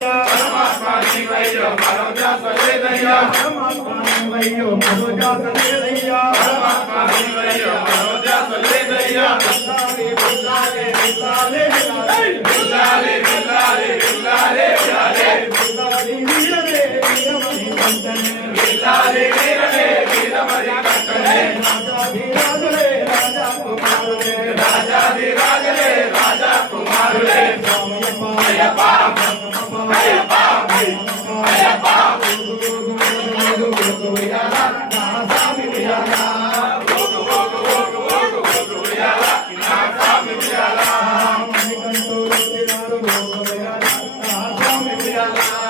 परमात्मा शिवैयो मनोजा सलेदैया परमात्मा शिवैयो मनोजा सलेदैया परमात्मा शिवैयो मनोजा सलेदैया बिल्लाले बिल्लाले बिल्लाले बिल्लाले बिल्लाले बिल्लाले बिल्लाले बिल्लाले वीरले वीरमणि कंठने बिल्लाले वीरले वीरमणि कंठने राजाधिराजले राजा कुमारले राजाधिराजले राजा कुमारले स्वामयप्पा अय्यप्पा अय्यप्पा उयाला नासामी उयाला उयाला नासामी उयाला मणिकंठो उयाला नासामी उयाला